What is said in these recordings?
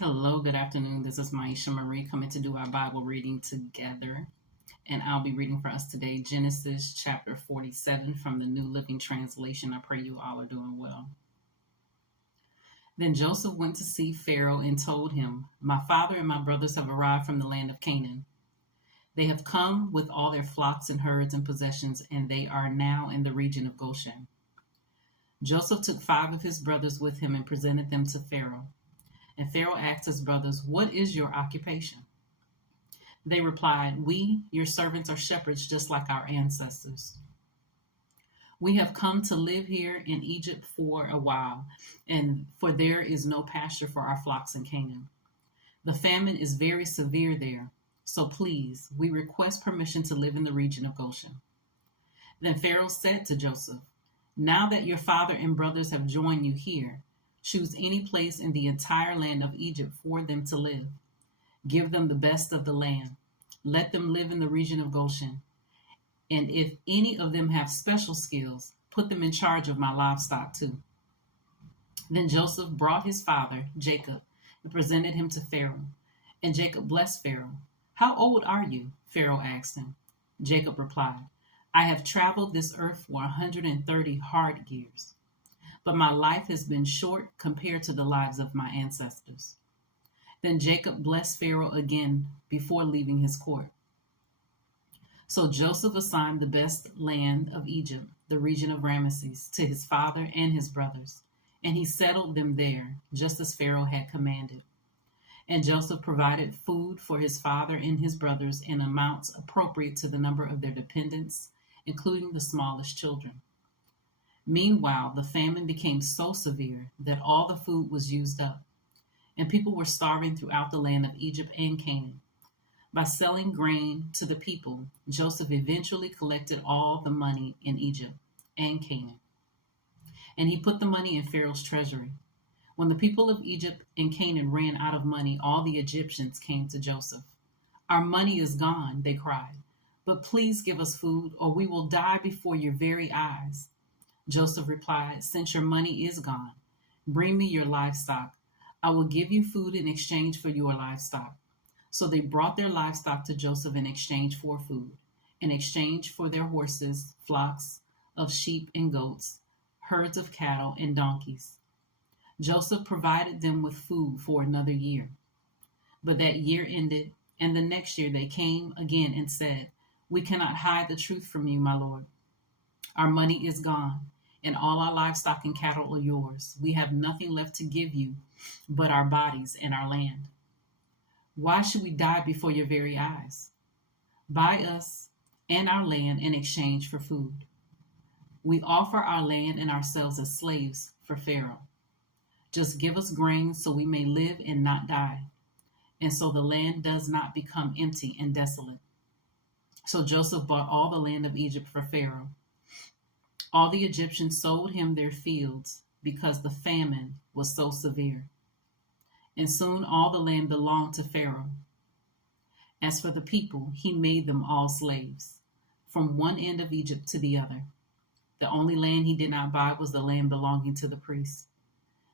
Hello, good afternoon. This is Myesha Marie coming to do our Bible reading together. And I'll be reading for us today Genesis chapter 47 from the New Living Translation. I pray you all are doing well. Then Joseph went to see Pharaoh and told him, "My father and my brothers have arrived from the land of Canaan. They have come with all their flocks and herds and possessions, and they are now in the region of Goshen." Joseph took 5 of his brothers with him and presented them to Pharaoh. And Pharaoh asked his brothers, "What is your occupation?" They replied, "We, your servants, are shepherds just like our ancestors. We have come to live here in Egypt for a while, and for there is no pasture for our flocks in Canaan. The famine is very severe there, so please, we request permission to live in the region of Goshen." Then Pharaoh said to Joseph, "Now that your father and brothers have joined you here, choose any place in the entire land of Egypt for them to live. Give them the best of the land. Let them live in the region of Goshen. And if any of them have special skills, put them in charge of my livestock too." Then Joseph brought his father, Jacob, and presented him to Pharaoh. And Jacob blessed Pharaoh. "How old are you?" Pharaoh asked him. Jacob replied, "I have traveled this earth for 130 hard years. But my life has been short compared to the lives of my ancestors." Then Jacob blessed Pharaoh again before leaving his court. So Joseph assigned the best land of Egypt, the region of Ramesses, to his father and his brothers, and he settled them there, just as Pharaoh had commanded. And Joseph provided food for his father and his brothers in amounts appropriate to the number of their dependents, including the smallest children. Meanwhile, the famine became so severe that all the food was used up, and people were starving throughout the land of Egypt and Canaan. By selling grain to the people, Joseph eventually collected all the money in Egypt and Canaan, and he put the money in Pharaoh's treasury. When the people of Egypt and Canaan ran out of money, all the Egyptians came to Joseph. "Our money is gone," they cried, "but please give us food, or we will die before your very eyes." Joseph replied, "Since your money is gone, bring me your livestock. I will give you food in exchange for your livestock." So they brought their livestock to Joseph in exchange for food, in exchange for their horses, flocks of sheep and goats, herds of cattle and donkeys. Joseph provided them with food for another year. But that year ended, and the next year they came again and said, "We cannot hide the truth from you, my lord. Our money is gone, and all our livestock and cattle are yours. We have nothing left to give you but our bodies and our land. Why should we die before your very eyes? Buy us and our land in exchange for food. We offer our land and ourselves as slaves for Pharaoh. Just give us grain so we may live and not die, and so the land does not become empty and desolate." So Joseph bought all the land of Egypt for Pharaoh. All the Egyptians sold him their fields because the famine was so severe. And soon all the land belonged to Pharaoh. As for the people, he made them all slaves, from one end of Egypt to the other. The only land he did not buy was the land belonging to the priests.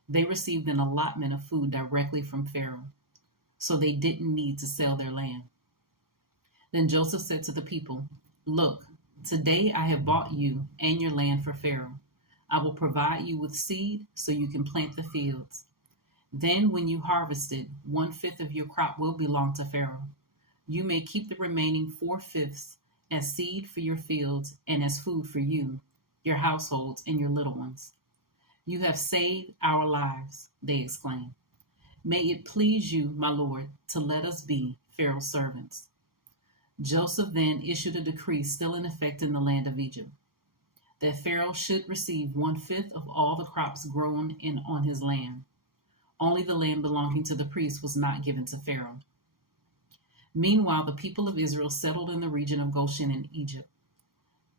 They received an allotment of food directly from Pharaoh, so they didn't need to sell their land. Then Joseph said to the people, "Look, today I have bought you and your land for Pharaoh. I will provide you with seed so you can plant the fields. Then when you harvest it, 1/5 of your crop will belong to Pharaoh. You may keep the remaining 4/5 as seed for your fields and as food for you, your households, and your little ones." "You have saved our lives," they exclaimed. "May it please you, my lord, to let us be Pharaoh's servants." Joseph then issued a decree still in effect in the land of Egypt, that Pharaoh should receive 1/5 of all the crops grown on his land. Only the land belonging to the priests was not given to Pharaoh. Meanwhile, the people of Israel settled in the region of Goshen in Egypt.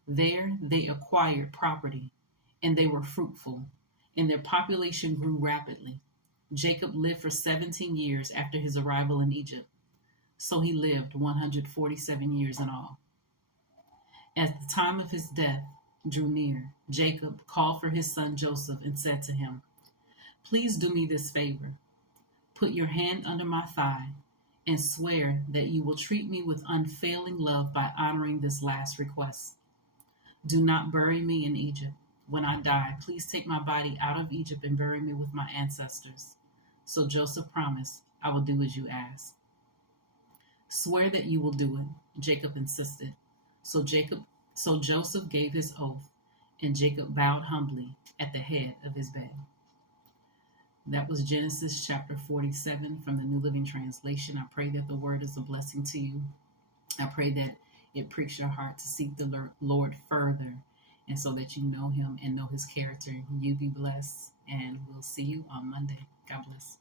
There they acquired property, and they were fruitful, and their population grew rapidly. Jacob lived for 17 years after his arrival in Egypt, so he lived 147 years in all. As the time of his death drew near, Jacob called for his son Joseph and said to him, "Please do me this favor. Put your hand under my thigh and swear that you will treat me with unfailing love by honoring this last request. Do not bury me in Egypt. When I die, please take my body out of Egypt and bury me with my ancestors." So Joseph promised, "I will do as you ask." "Swear that you will do it," Jacob insisted. So Joseph gave his oath, and Jacob bowed humbly at the head of his bed. That was Genesis chapter 47 from the New Living Translation. I pray that the word is a blessing to you. I pray that it pricks your heart to seek the Lord further, and so that you know him and know his character. You be blessed, and we'll see you on Monday. God bless.